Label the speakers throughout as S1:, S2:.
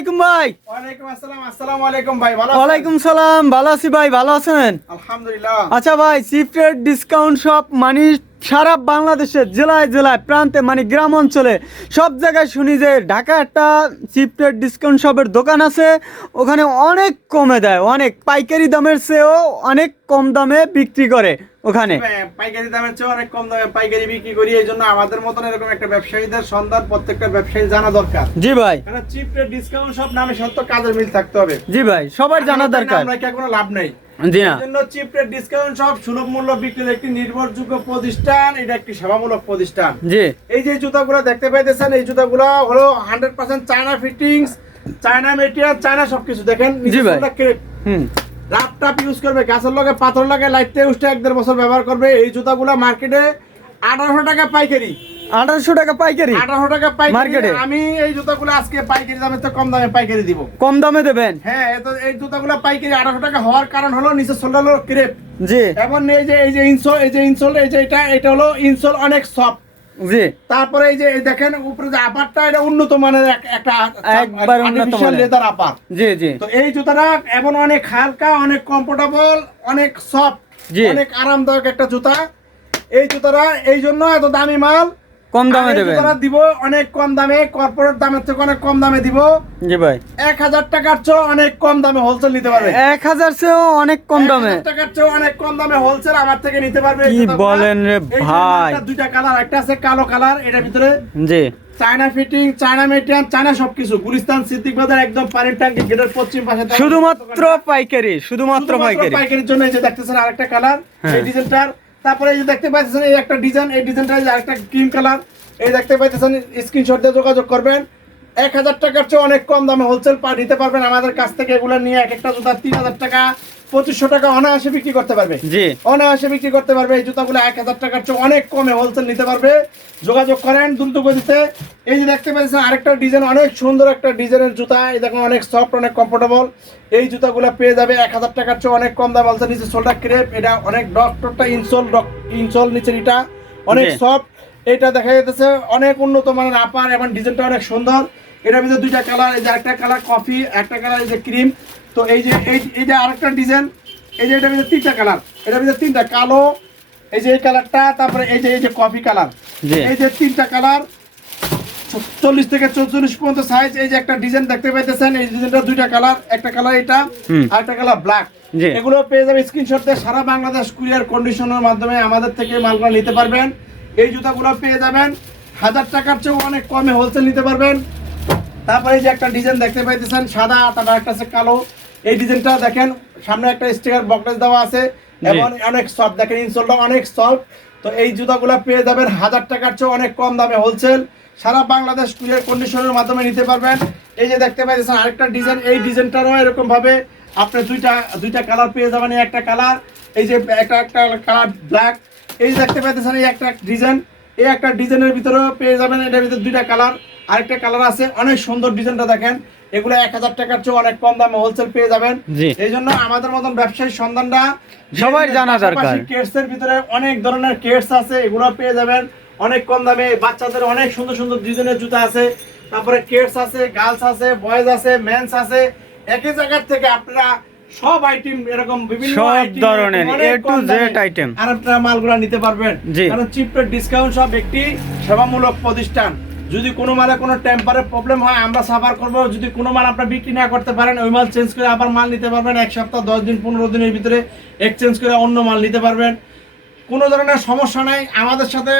S1: আলাইকুম ভাই।
S2: ওয়ালাইকুম আসসালাম আসসালামু আলাইকুম ভাই ভালো
S1: ওয়ালাইকুম সালাম ভালো আছি ভাই ভালো আছেন?
S2: আলহামদুলিল্লাহ।
S1: আচ্ছা ভাই সিফটেড ডিসকাউন্ট শপ মানে সারা বাংলাদেশের জেলায় জেলায় প্রান্তে মানে গ্রাম অঞ্চলে সব জায়গায় শুনি যে ঢাকা একটা চিফটের ডিসকাউন্ট শপের দোকান আছে ওখানে অনেক কমে দেয় অনেক পাইকারি দামের চেয়েও অনেক কম দামে বিক্রি করে ওখানে।
S2: হ্যাঁ, পাইকারি দামের চেয়ে অনেক কম দামে পাইকারি বিক্রি করি এই জন্য আমাদের মতন এরকম একটা ব্যবসায়ীদের সন্ধান প্রত্যেকটা ব্যবসায়ী জানা দরকার।
S1: জি ভাই।
S2: কারণ চিপ রেট ডিসকাউন্ট সব নামে সত্য কাজের মিল থাকতে হবে।
S1: জি ভাই সবার জানা দরকার।
S2: নাম রাখে কোনো লাভ নেই।
S1: জি না।
S2: জন্য চিপ রেট ডিসকাউন্ট সব সুলভ মূল্য বিক্রির একটি নির্ভরযোগ্য প্রতিষ্ঠান এটা একটি সেবামূলক প্রতিষ্ঠান।
S1: জি।
S2: এই যে জুতাগুলো দেখতে পাইতেছেন এই জুতাগুলো হলো hundred percent China fittings China material China সবকিছু। দেখেন
S1: জি ভাই। হুম।
S2: টাপ ইউজ করবে গাছের লগে পাথর লাগে লাইটতে উঠতে এক দেড় বছর ব্যবহার করবে। এই জুতাগুলো মার্কেটে আঠারোশো টাকা পাইকারি।
S1: আঠারোশো টাকা পাইকারি?
S2: আঠারোশো টাকা পাইকারি? আমি এই জুতাগুলো আজকে পাইকারি দামে তো কম দামে পাইকারি দিব।
S1: কম দামে দেবেন?
S2: হ্যাঁ তো এই জুতাগুলো পাইকারি আঠারোশো টাকা হওয়ার কারণ হলো নিচে সোল্ডার হলো ক্রেপ।
S1: জি।
S2: এবং এই যে এই যে ইনসোল এই যে ইনসোল এই যে এটা এটা হলো ইনসোল অনেক সফট
S1: জি।
S2: তারপরে এই যে দেখেন উপরে যে আপারটা এটা উন্নত মানের একটা
S1: একবার উন্নত মানের।
S2: Leather upper.
S1: জি জি।
S2: তো এই জুতাটা এমন অনেক হালকা অনেক কমফোর্টেবল অনেক সফট। অনেক আরামদায়ক একটা জুতা। এই জুতাটা এই জন্য এত দামি মাল
S1: কম দামে
S2: জুতাটা দিব অনেক কম দামে কর্পোরেট দামের থেকে অনেক কম দামে দিব।
S1: জি ভাই।
S2: এক হাজার টাকার চেয়ে অনেক কম দামে হোলসেল নিতে পারবে।
S1: এক হাজার চেয়েও অনেক কম দামে।
S2: টাকার চেয়ে অনেক কম দামে হোলসেল আমার থেকে নিতে পারবে।
S1: কি বলেন রে ভাই?
S2: দুইটা কালার একটা আছে কালো কালার এটার ভিতরে
S1: জি।
S2: China fitting China material China সবকিছু। গুলিস্তান সিদ্দিক বাজার একদম পানির ট্যাঙ্কি গেটের পশ্চিম পাশে
S1: শুধুমাত্র পাইকারি শুধুমাত্র
S2: শুধুমাত্র
S1: পাইকারি।
S2: পাইকারির জন্য এই যে দেখতেছেন আরেকটা কালার
S1: হ্যাঁ।
S2: এই ডিজাইনটার তারপরে এই যে দেখতে পাইতেছেন, এই একটা ডিজাইন এই ডিজাইনটা আরেকটা ক্রিম কালার এই দেখতে পাইতেছেন স্ক্রিনশট দিয়ে যোগাযোগ করবেন। এক হাজার টাকার চেয়ে অনেক কম দামে হোলসেল পা দিতে পারবেন আমাদের কাছ থেকে এগুলো নিয়ে। এক একটা জুতা তিন হাজার টাকা পঁচিশশো টাকা অনায়াসে বিক্রি করতে পারবে।
S1: জি।
S2: অনায়াসে বিক্রি করতে পারবে এই জুতাগুলো এক হাজার টাকার চেয়ে অনেক কমে হোলসেল নিতে পারবে। যোগাযোগ করেন দ্রুত গতিতে এই যে দেখতে পাচ্ছেন আরেকটা ডিজাইন অনেক সুন্দর একটা ডিজাইনের জুতা। এই দেখুন অনেক সফট অনেক কমফোর্টেবল এই জুতাগুলো পেয়ে যাবে এক হাজার টাকার চেয়ে অনেক কম দাম বলছে নিচে সোলটা ক্রেপ এটা অনেক ডক্টরটা ইনসোল ইনসোল নিচের এটা। অনেক। সফট এটা দেখা যাইতেছে অনেক উন্নত মানের আপার এবং ডিজাইনটা অনেক সুন্দর। এটার ভিতরে দুইটা কালার এই যে একটা কালার কফি একটা কালার এই যে ক্রিম তো এই যে এই এই যে আরেকটা ডিজাইন এই যে এটার ভিতরে তিনটা কালার এটার ভিতরে তিনটা কালো এই যে এই কালারটা তারপরে এই যে এই যে কফি কালার। এই যে তিনটা কালার চল্লিশ থেকে চৌচল্লিশ পর্যন্ত সাইজ এই যে একটা ডিজাইন দেখতে পাইতেছেন এই ডিজাইনটা দুইটা কালার একটা কালার এটা। আর একটা কালার ব্ল্যাক। এগুলো পেয়ে যাবে স্ক্রিনশট দিয়ে সারা বাংলাদেশ কুরিয়ার কন্ডিশনের মাধ্যমে আমাদের থেকে মালগুলো নিতে পারবেন এই জুতাগুলো পেয়ে যাবেন হাজার টাকার চেয়েও অনেক কমে হোলসেল নিতে পারবেন তারপরে এই যে একটা ডিজাইন দেখতে পাইতেছেন সাদা তারপর একটা আছে কালো। এই ডিজাইনটা দেখেন সামনে একটা স্টিকার বকলেস দেওয়া আছে এবং অনেক সফট দেখেন ইনসোলটা অনেক সফট তো এই জুতাগুলো পেয়ে যাবেন হাজার টাকার চেয়ে অনেক কম দামে হোলসেল সারা বাংলাদেশ কুরিয়ার কন্ডিশনের মাধ্যমে নিতে পারবেন। এই যে দেখতে পাইতেছেন আরেকটা ডিজাইন এই ডিজাইনটারও এরকম ভাবে আপনি দুইটা দুইটা কালার পেয়ে যাবেন এই একটা কালার এই যে একটা একটা কালার ব্ল্যাক এই যে দেখতে পাইতেছেন এই একটা ডিজাইন এই একটা ডিজাইনের ভিতরেও পেয়ে যাবেন এটার ভিতরে দুইটা কালার আরেকটা কালার আছে অনেক সুন্দর ডিজাইনটা দেখেন। এগুলো এক হাজার টাকার চেয়ে অনেক কম দামে হোলসেল পেয়ে যাবেন। এই জন্য আমাদের মতন ব্যবসায়ী সন্ধানটা
S1: সবাই জানা দরকার।
S2: কেটস এর ভিতরে অনেক ধরনের কেটস আছে এগুলো পেয়ে যাবেন। অনেক কম দামে বাচ্চাদের অনেক সুন্দর সুন্দর ডিজাইনের জুতা আছে। তারপরে কেটস আছে গার্লস আছে বয়েজ আছে মেন্স আছে। একই জায়গার থেকে আপনারা সব আইটেম এরকম বিভিন্ন
S1: সব ধরনের,
S2: কম দামে
S1: Z item।
S2: আর আপনারা মালগুলো নিতে পারবেন। কারণ চিপের ডিসকাউন্ট সব একটি সেবামূলক প্রতিষ্ঠান। যদি কোনো মালে কোনো টেম্পারে প্রবলেম হয় আমরা সাফার করব। যদি কোনো মাল আপনারা বিক্রি না করতে পারেন ওই মাল চেঞ্জ করে আবার মাল নিতে পারবেন। এক সপ্তাহ দশ দিন পনেরো দিনের ভিতরে এক্সচেঞ্জ করে অন্য মাল নিতে পারবেন। কোনো ধরনের সমস্যা নাই। আমাদের সাথে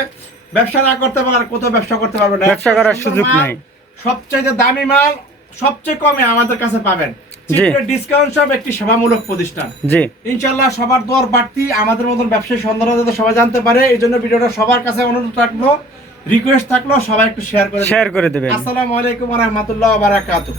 S2: ব্যবসা না করতে পারলে কোথাও ব্যবসা করতে পারবেন
S1: ব্যবসা করার সুযোগ নাই।
S2: সবচেয়ে দামি মাল সবচেয়ে কমে আমাদের কাছে পাবেন।
S1: জি।
S2: ডিসকাউন্ট সব একটি সেবামূলক প্রতিষ্ঠান।
S1: জি।
S2: ইনশাল্লাহ সবার দোয়ার বাড়তি। আমাদের মতন ব্যবসায়ী সন্ধান সবাই জানতে পারে এই জন্য ভিডিওটা সবার কাছে অনুরোধ রাখল রিকোয়েস্ট থাকল সবাই একটু শেয়ার করে
S1: শেয়ার করে দেবেন।
S2: আসসালামু আলাইকুম রহমতুল্লাহ বারাকাতু